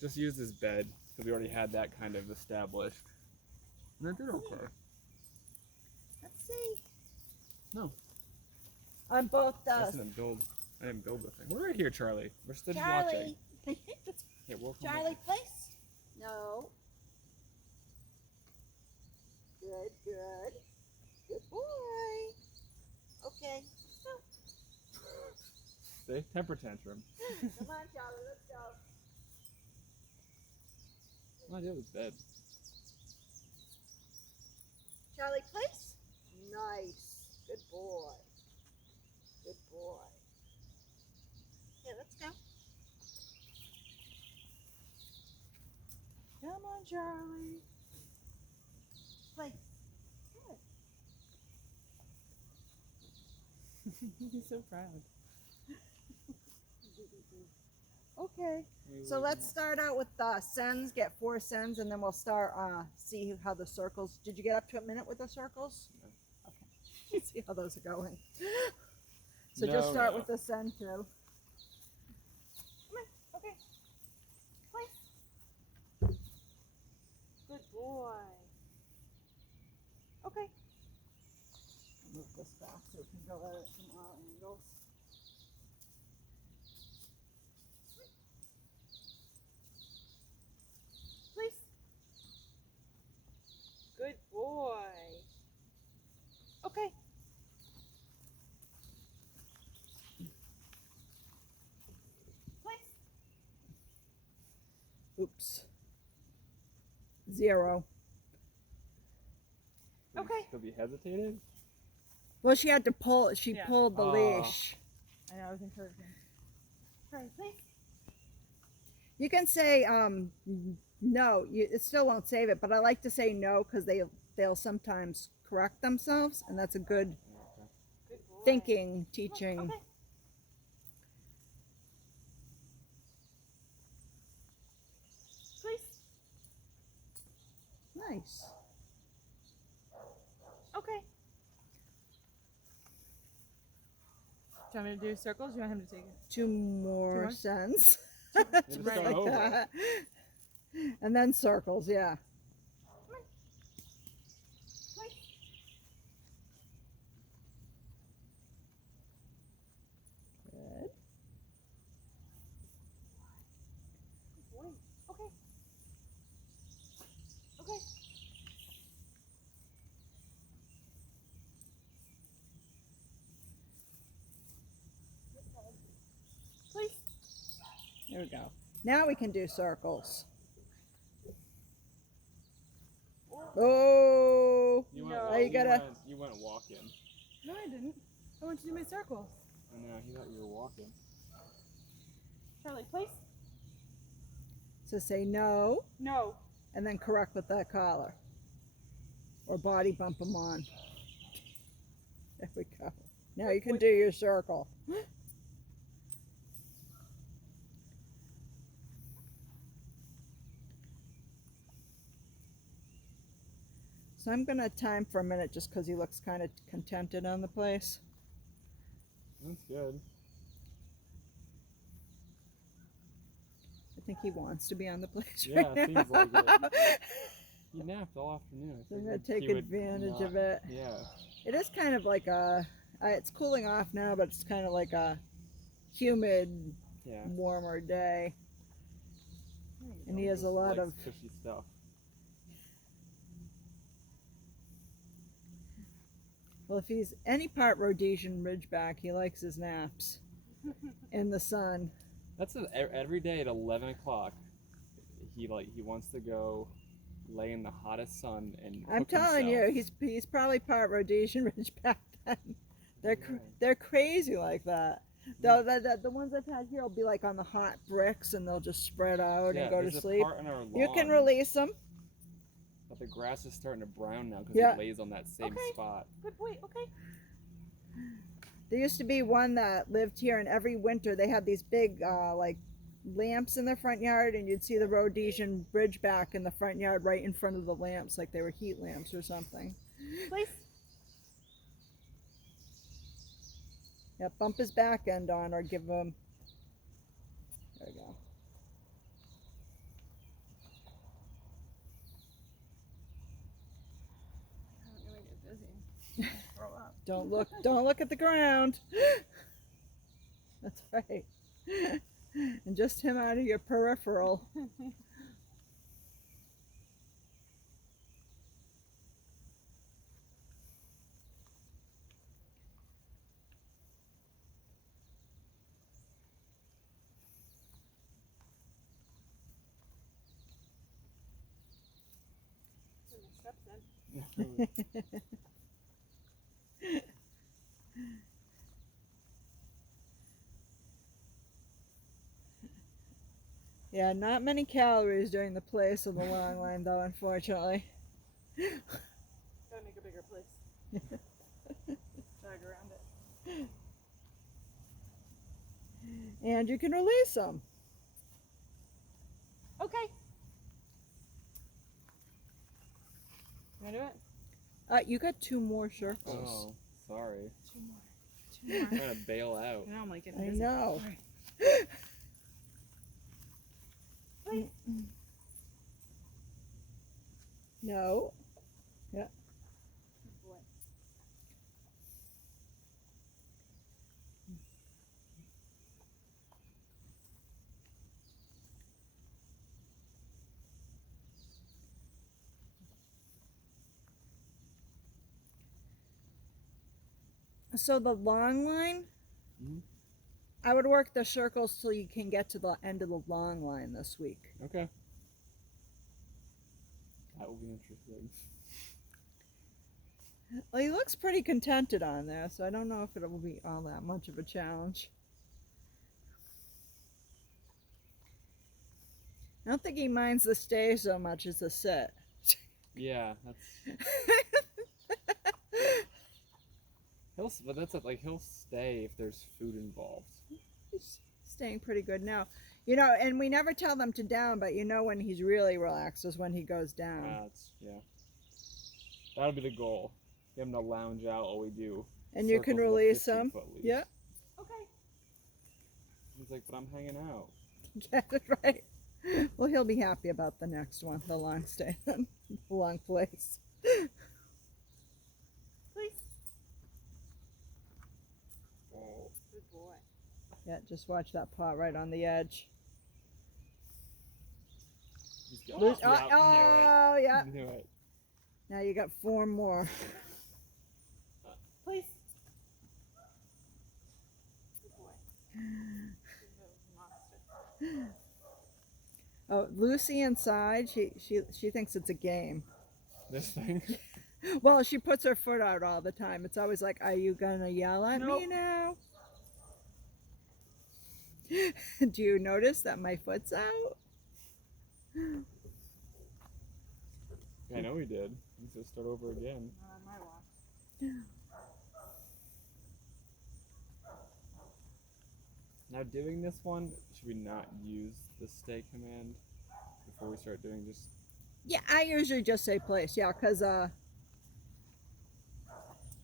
Just use this bed because we already had that kind of established. And it did okay. Let's see. No. On both I those. didn't build the thing. We're right here, Charlie. We're still Charlie. watching. Yeah, we'll come Charlie, with place. No. Good, good. Good boy. Okay. you. See? Temper tantrum. Come on, Charlie, let's go. All I did was bed. Charlie, place. Nice. Good boy. Good boy. Yeah, let's go. Come on, Charlie. Play. Good. He's so proud. Okay. So let's start out with sends. Get 4 sends, and then we'll start see how the circles. Did you get up to a minute with the circles? No. Okay. See how those are going. So just start with the send too. Come on. Okay. Play. Good boy. Okay. Move this back so we can go at it from all angles. Please. Good boy. Okay. Please. Oops. 0. Okay. Because he hesitated? Well, she had to pull. She Yeah. pulled the leash. I know, I was encouraging. Sorry, please. You can say no. It still won't save it, but I like to say no because they'll sometimes correct themselves, and that's a good thinking teaching. Okay. Please. Nice. Okay. Do you want me to do circles? Or do you want him to take it? 2 more more? cents. Just Right start like over. that. And then circles, yeah. Good. Okay. Okay. Please. There we go. Now we can do circles. Oh. You No. went, You gotta- you went walking. No, I didn't. I want you to do my circles. I know, he thought you were walking. Charlie, please. So say no, No. and then correct with that collar. Or body bump them on. There we go. Now you can do your circle. So I'm going to time for a minute just because he looks kind of contented on the place. That's good. I think he wants to be on the place Yeah, right it now. seems like it. He napped all afternoon. So I'm going to take advantage of it. Yeah. It is kind of like it's cooling off now, but it's kind of like a humid, Yeah. warmer day. And he has a Just lot likes of cushy stuff. Well, if he's any part Rhodesian Ridgeback, he likes his naps in the sun. That's every day at 11 o'clock. He wants to go lay in the hottest sun and. I'm cook telling you, himself. he's probably part Rhodesian Ridgeback. Then they're crazy like that. Though the ones I've had here will be like on the hot bricks, and they'll just spread out Yeah, and go to there's a sleep. part in our You can lawn, release them. But the grass is starting to brown now because Yeah. he lays on that same Okay. spot. Good boy. Okay. There used to be one that lived here, and every winter they had these big like lamps in their front yard, and you'd see the Rhodesian Ridgeback in the front yard right in front of the lamps, like they were heat lamps or something. Please. Yeah, bump his back end on or give him. There we go. Don't look. Don't look at the ground. That's right. And just him out of your peripheral. Yeah, not many calories during the place of the long line, though, unfortunately. Gotta make a bigger place. Jog around it. And you can release them. Okay. You wanna do it? You got 2 more circles. Oh, sorry. 2 more. 2 more. I'm trying to bail out. Now I'm like getting I busy. know. Alright. No. Yeah. Good boy. So the long line, Mhm. I would work the circles till you can get to the end of the long line this week. Okay. That will be interesting. Well, he looks pretty contented on there, so I don't know if it will be all that much of a challenge. I don't think he minds the stay so much as the sit. Yeah, that's. But that's it. Like he'll stay if there's food involved. He's staying pretty good now. You know, and we never tell them to down, but you know when he's really relaxed is when he goes down. Yeah. That'll be the goal. Get him to lounge out while we do. And you can circles of release 15 him. foot leads. Yeah. Okay. He's like, but I'm hanging out. Get it right. Well, he'll be happy about the next one, the long stay, the long place. Please. Good boy. Yeah, just watch that pot right on the edge. He's got Loose- yeah, oh, yeah. Knew it. Now you got 4 more. Please. Good boy. Good monster. Oh, Lucy inside, she thinks it's a game. This thing. Well, she puts her foot out all the time. It's always like, are you gonna yell at me Nope. now? Do you notice that my foot's out? I know he did. He's gonna start over again. Not on my watch. Now doing this one, should we not use the stay command before we start doing just? Yeah, I usually just say place. Yeah, because So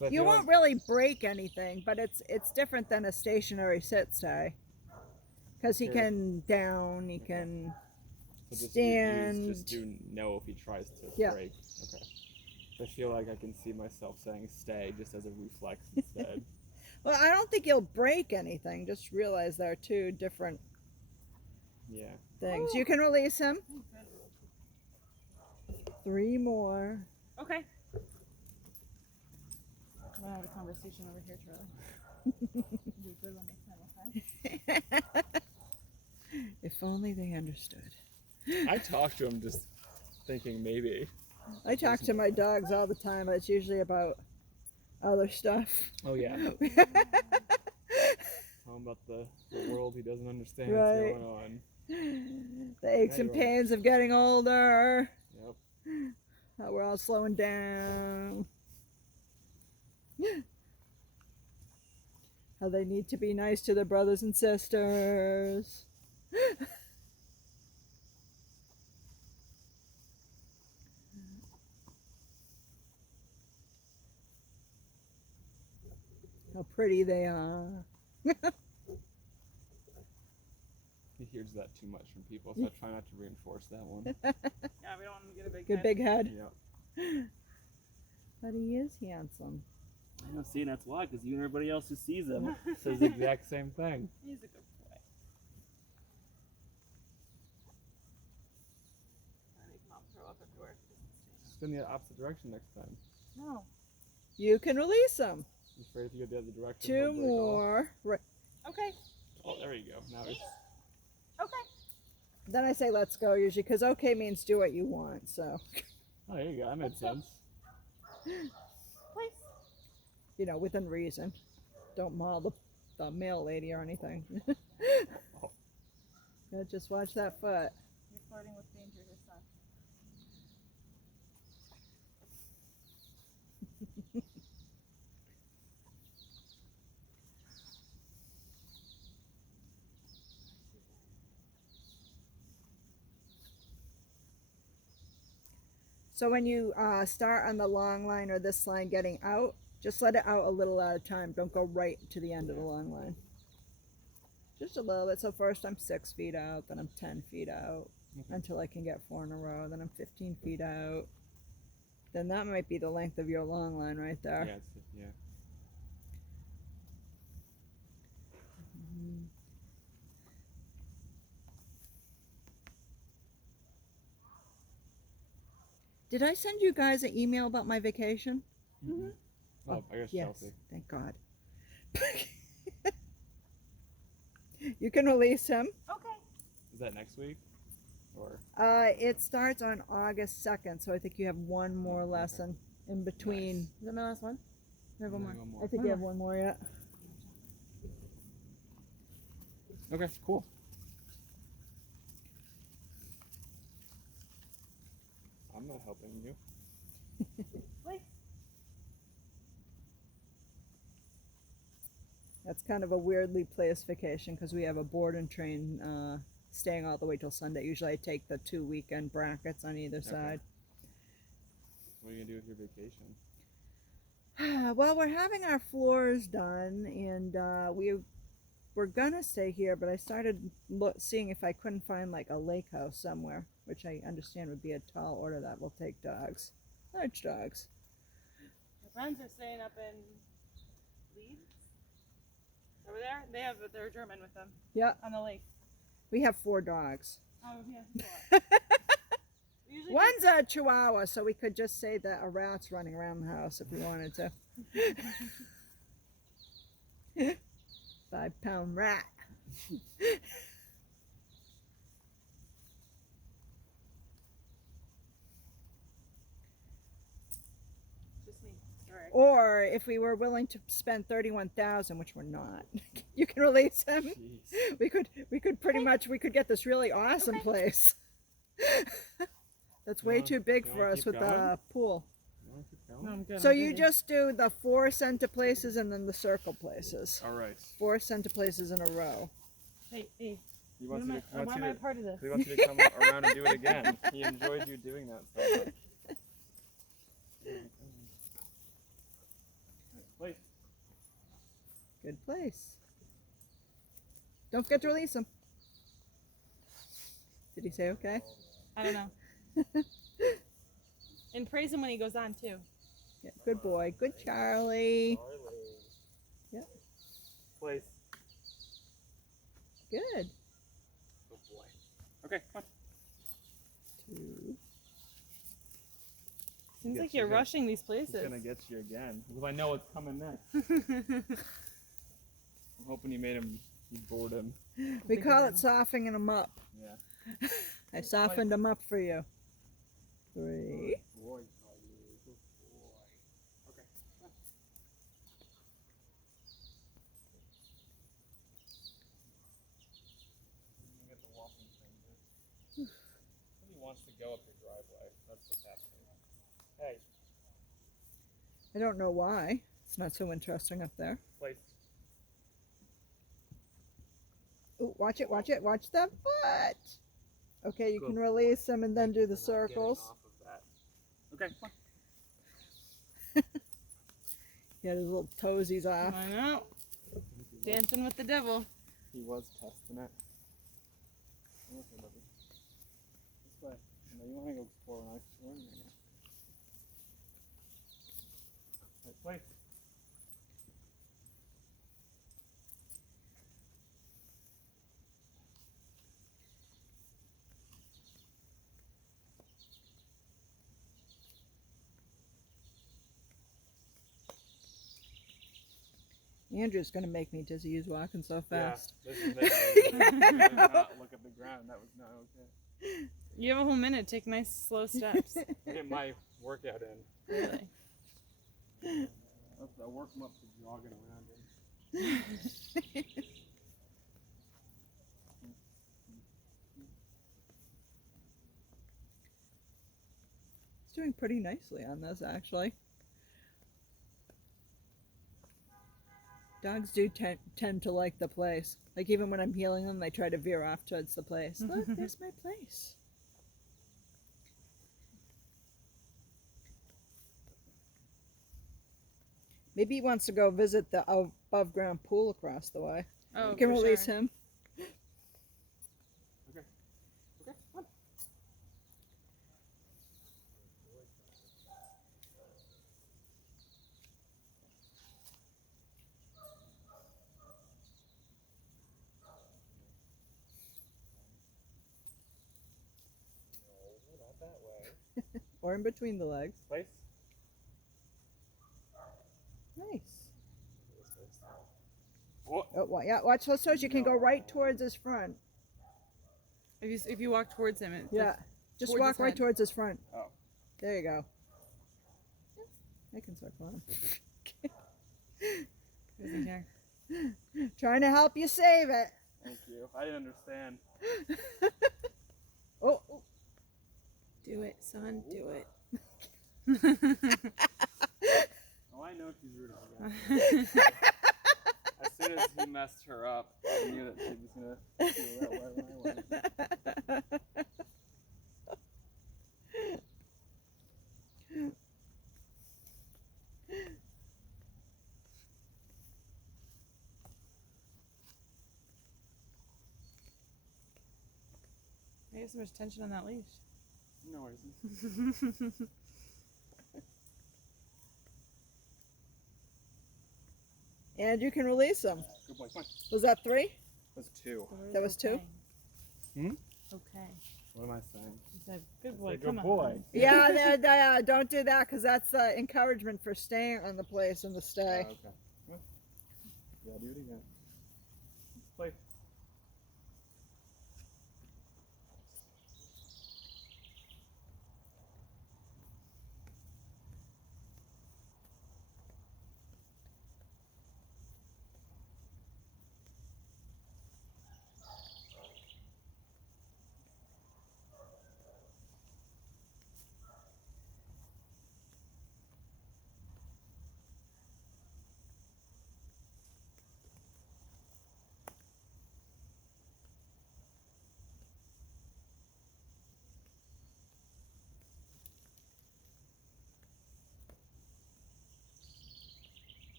I you feel won't really break anything, but it's different than a stationary sit stay. Because he Sure. can down, he can. So just stand. just do no if he tries to Yeah. break. Okay. I feel like I can see myself saying stay just as a reflex instead. Well, I don't think he'll break anything. Just realize there are 2 different Yeah. things. Ooh. You can release him. Oh, good. 3 more. Okay. We're gonna have a conversation over here, Charlie. Do good one next time, okay? If only they understood. I talked to him just thinking maybe. I talk to my dogs all the time, but it's usually about other stuff. Oh yeah. Tell him about the world he doesn't understand Right. what's going on. The aches Yeah, and you're right. pains of getting older. Yep. How we're all slowing down. How they need to be nice to their brothers and sisters. How pretty they are. He hears that too much from people, so I try not to reinforce that one. Yeah, we don't want him to get a big Good head. big head. Yep. But he is handsome. I know, see, that's why, because you and everybody else who sees him. Says the exact same thing. He's a good boy. I make mom throw up everywhere. Spin the opposite direction next time. No. You can release them. I'm afraid if you go the other direction. 2 he'll break off. more. Right. Okay. Oh, there you go. Now it's Okay. Then I say let's go usually because okay means do what you want. So, oh, there you go. That made sense. Please. you know, within reason. Don't maul the male lady or anything. Oh. Yeah, just watch that foot. You're flirting with danger, his son. So when you start on the long line or this line getting out, just let it out a little at a time. Don't go right to the end of the long line. Just a little bit. So first I'm 6 feet out, then I'm 10 feet out Okay. until I can get 4 in a row. Then I'm 15 feet out. Then that might be the length of your long line right there. Yeah, yeah. Mhm. Did I send you guys an email about my vacation? Mm-hmm. Oh, I guess Yes, Chelsea. thank God. You can release him. Okay. Is that next week? Or It starts on August 2nd, so I think you have one more Okay. lesson in between. Nice. Is that my last one? I have one more. One I more. think you have one more yet. Okay, cool. I'm not helping you. Please. That's kind of a weirdly placed vacation because we have a board and train staying all the way till Sunday. Usually I take the 2 weekend brackets on either side. What are you gonna do with your vacation? Well, we're having our floors done, and we're gonna stay here. But I started seeing if I couldn't find like a lake house somewhere, which I understand would be a tall order. That will take dogs, large dogs. My friends are staying up in Leeds. Over there, they're German with them Yeah, on the lake. we have 4 dogs. Oh yeah. We usually One's a Chihuahua, so we could just say that a rat's running around the house if we wanted to. 5-pound rat. just me. Sorry. Or if we were willing to spend 31,000, which we're not, you can release him. Jeez. We could pretty much get this really awesome Okay. place. That's You way wanna- too big you for wanna us keep with the going? pool. You wanna keep going? No, I'm good. So I'm you busy. just do the 4 center places and then the circle places. All right. 4 center places in a row. Hey, hey. He wants you to. Why am I a part of this? He wants you to come around and do it again. He enjoyed you doing that so much. Wait. Good place. Don't forget to release him. Did he say okay? I don't know. And praise him when he goes on too. Yeah, good boy. Good Charlie. Yep. Place. Good. Good boy. Okay, come 2. Seems Yes, like you're you're gonna- rushing these on. He's places. gonna get you again because I know what's coming next. I'm hoping you made him. You bored him. We call it softening him up. Yeah. I softened him up for you. 3. Boy, Charlie. Good boy. Okay. Get the walking thing. He wants to go up your driveway. That's what's happening. Hey, I don't know why. It's not so interesting up there. place. Ooh, watch it, watch it, watch the foot. Okay, you Good can boy. release them and then do the We're not getting circles. off of that. Okay. come on. He had his little toesies off. I know. Dancing with the devil. He was testing it. Okay, buddy. This way. No, you want to go explore an ice storm right now. Right, place. Andrew's gonna make me dizzy. He's walking so fast. Yeah, this is it. I did not look at the ground. That was not okay. You have a whole minute. Take nice slow steps. Get my workout in. Really. I work them up to jogging around in. He's doing pretty nicely on this, actually. Dogs do tend to like the place. Like, even when I'm healing them, they try to veer off towards the place. Look, there's my place. Maybe he wants to go visit the above ground pool across the way. Oh, You can for release sure. him. Okay, come on. No, not that way. Or in between the legs. Place. Nice. Oh, Oh, yeah, watch those toes. You can go right towards his front. If you walk towards him, it, Yeah. Just towards walk his right head. towards his front. Oh. There you go. I can circle him. doesn't care. Trying to help you save it. thank you. I didn't understand. Oh, Do it, son. Do it. Oh, I know she's rooting against me. As soon as he messed her up, I knew that she was gonna feel that way when I went. I have so much tension on that leash. No worries. and you can release him. Good boy, come on. Was that 3? That's 2. That was 2? Okay. Hmm? Okay. What am I saying? He said, good boy. Good Come on. boy. Yeah, don't do that because that's encouragement for staying on the place and the stay. Okay. Come on. Yeah, do it again. Play.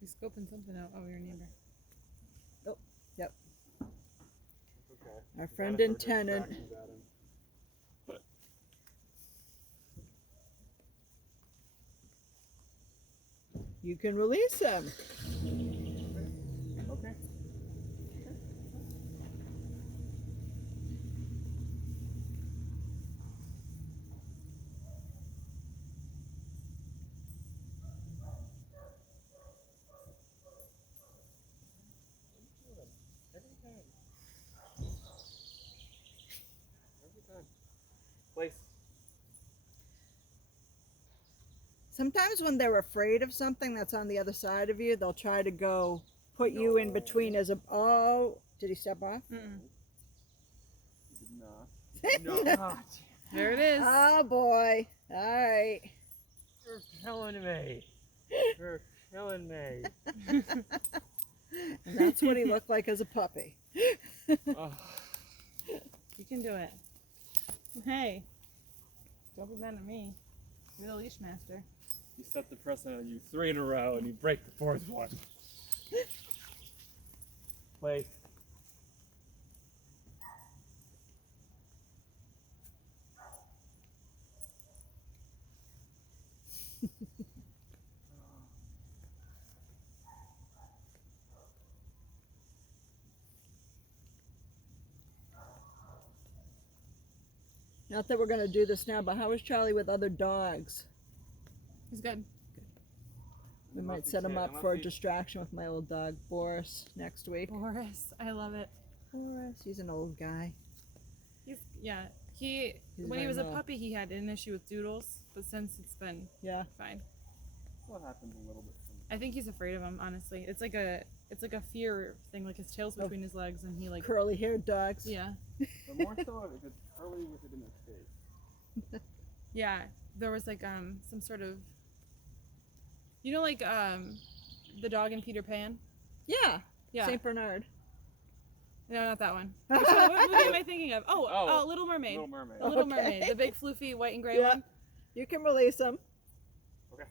He's scoping something out. Oh, your neighbor. Yep. Okay. Our We friend gotta and throw tenant. distractions at him. You can release him. Okay. Every time. Place. Sometimes when they're afraid of something that's on the other side of you, they'll try to go put you in between as a. Oh, did he step off? Mm-mm. Did not. No. There it is. Oh boy. All right. You're killing me. You're killing me. And that's what he looked like as a puppy. Oh. You can do it. Hey. Don't be mad at me. You're the leash master. You set the precedent on you 3 in a row and you break the 4th one. Place. Not that we're gonna do this now, but how is Charlie with other dogs? He's good. We Unless might he set him can- up unless for a he- distraction with my little dog Boris next week. Boris, I love it. Boris, he's an old guy. He He's when he very was a low. puppy, he had an issue with Doodles, but since it's been Yeah. fine. What happens a little bit. I think he's afraid of him. Honestly, it's like a fear thing. Like his tail's Oh. between his legs, and he like Curly-haired dogs. yeah. But more so if it's curly with it in its face. Yeah, there was like some sort of, like the dog in Peter Pan. Yeah. Yeah, Saint Bernard. no, not that one. What movie am I thinking of? Oh, Little Mermaid. Little Mermaid. The Little Okay. Mermaid, the big floofy white and gray Yeah. one. You can release him. Okay.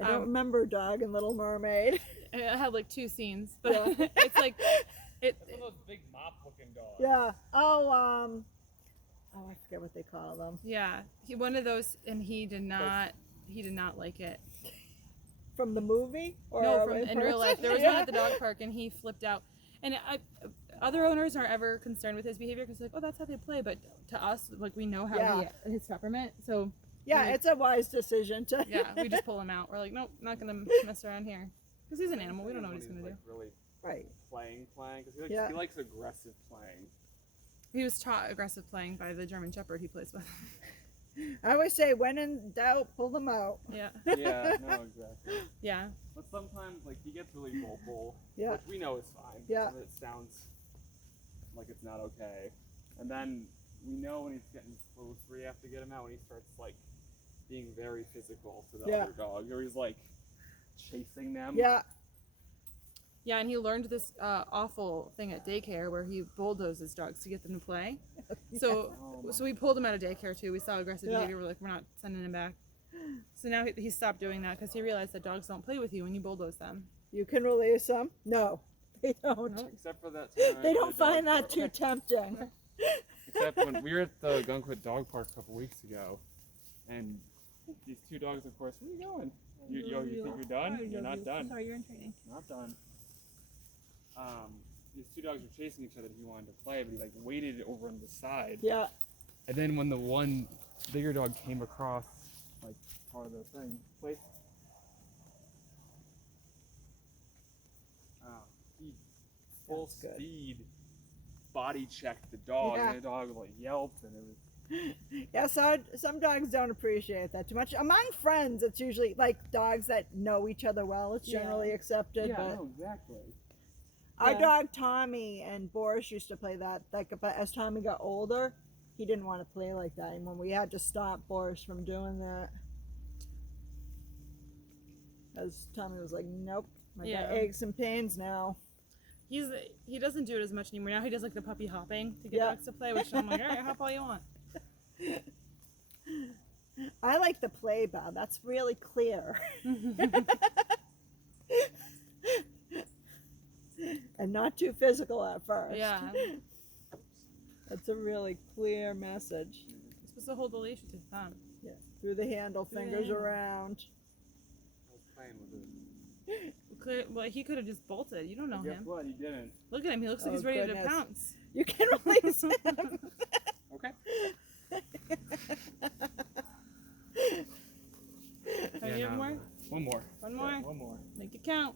I don't remember Dog in Little Mermaid. It had like 2 scenes, but Yeah. it's like it. That's one of those big mop-looking dogs. Yeah. Oh, I forget what they call them. Yeah, he one of those, and he did not like it. From the movie? Or No, from in in real person? life. There was Yeah. one at the dog park, and he flipped out. And other owners aren't ever concerned with his behavior because like, oh, that's how they play. But to us, like we know how Yeah. his temperament, so Yeah, Like- it's a wise decision to. yeah, we just pull him out. We're like, nope, not gonna mess around here because he's an animal. We don't know what he's gonna do. Like really Right. playing, because Yeah. he likes aggressive playing. He was taught aggressive playing by the German Shepherd he plays with. I always say, when in doubt, pull them out. Yeah, Yeah, no, exactly. yeah, But sometimes, like, he gets really vocal, Yeah. which we know is fine. Yeah. Some of it sounds like it's not okay. And then we know when he's getting close where you have to get him out, when he starts, like, being very physical to the Yeah. other dog, or he's, like, chasing them. Yeah. yeah. And he learned this awful thing at daycare where he bulldozes dogs to get them to play. So Oh, my- So we pulled him out of daycare too. We saw aggressive Yeah. behavior. We're like, we're not sending him back. So now he stopped doing that because he realized that dogs don't play with you when you bulldoze them. You can release them. No, they don't. Nope. Except for that time. They at don't the dog find that park. too tempting. Except when we were at the Gunquit Dog Park a couple weeks ago, and these 2 dogs, of course, where are you going? You think you're done? You're not done. Sorry, you're in training. Not done. These 2 dogs were chasing each other. He wanted to play, but he like waited over on the side. Yeah. And then when the one bigger dog came across, like part of the thing, place, he full That's good. speed body checked the dog, Yeah. and the dog like yelped, and it was. Yeah, so some dogs don't appreciate that too much. Among friends, it's usually like dogs that know each other well. It's Yeah. generally accepted. Yeah, but no, exactly. our Yeah. dog Tommy and Boris used to play that. Like, but as Tommy got older, he didn't want to play like that anymore. We had to stop Boris from doing that. As Tommy was like, "Nope, I Yeah. got aches and pains now." He doesn't do it as much anymore. Now he does like the puppy hopping to get Yeah. dogs to play, which I'm like, all right, hop all you want. I like the play bow. That's really clear. And not too physical at first. Yeah. That's a really clear message. You're supposed to hold the leash with your thumb. Yeah. Through the handle, Through the fingers handle. around. I was playing with it. Well, he could have just bolted. You don't know Guess him. what? He didn't. Look at him. He looks like Oh, he's ready goodness. to pounce. You can release him. Okay. Are you have more? One more. One more. Yeah, one more. Make it count.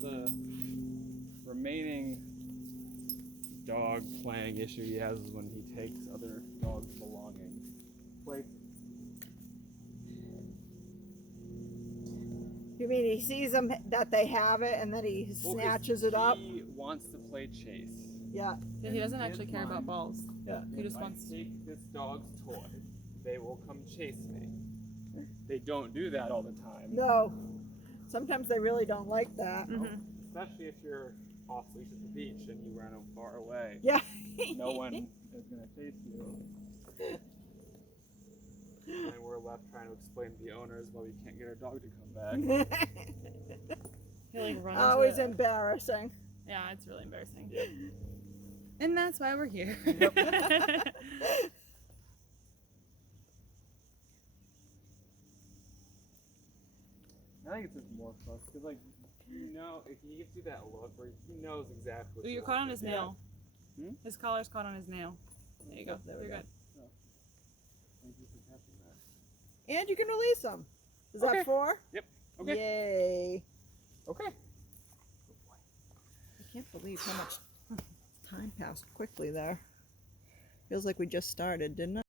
The remaining dog playing issue he has is when he takes other dogs' belongings. Like, You mean he sees them that they have it and then he well, 'cause snatches it up? He wants to play chase. Yeah. Yeah, he doesn't In actually his care about mind, balls. Yeah. He just if wants. I take this dog's toy, they will come chase me. They don't do that all the time. No. Sometimes they really don't like that. Mhm. Especially if you're off leash at the beach and you run far away. Yeah. No one is going to chase you. And we're left trying to explain to the owners why we can't get our dog to come back. He like runs. Always embarrassing. Yeah, it's really embarrassing. Yep. And that's why we're here. I think it's just more fun because, like, if he gives you that look where he knows exactly what Ooh, you you're want caught on to his do. nail. Hmm? His collar's caught on his nail. There you go. There we You're go. good. Thank you for catching that. And you can release them. Is Okay. that 4? Okay. Yay. Okay. I can't believe how much time passed quickly there. Feels like we just started, didn't it?